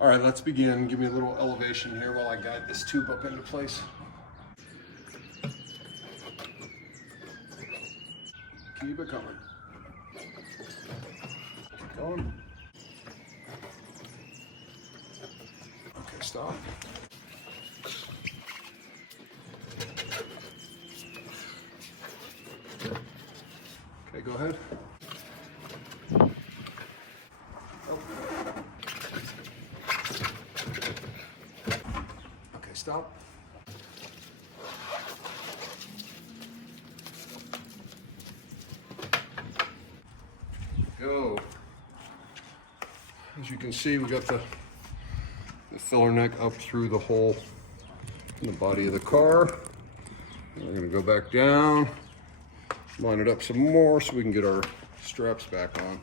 All right, let's begin. Give me a little elevation here while I guide this tube up into place. Keep it coming. Keep going. Okay, stop. Okay, go ahead. Okay, stop. Go. As you can see, we got the filler neck up through the hole in the body of the car. And we're going to go back down, line it up some more so we can get our straps back on.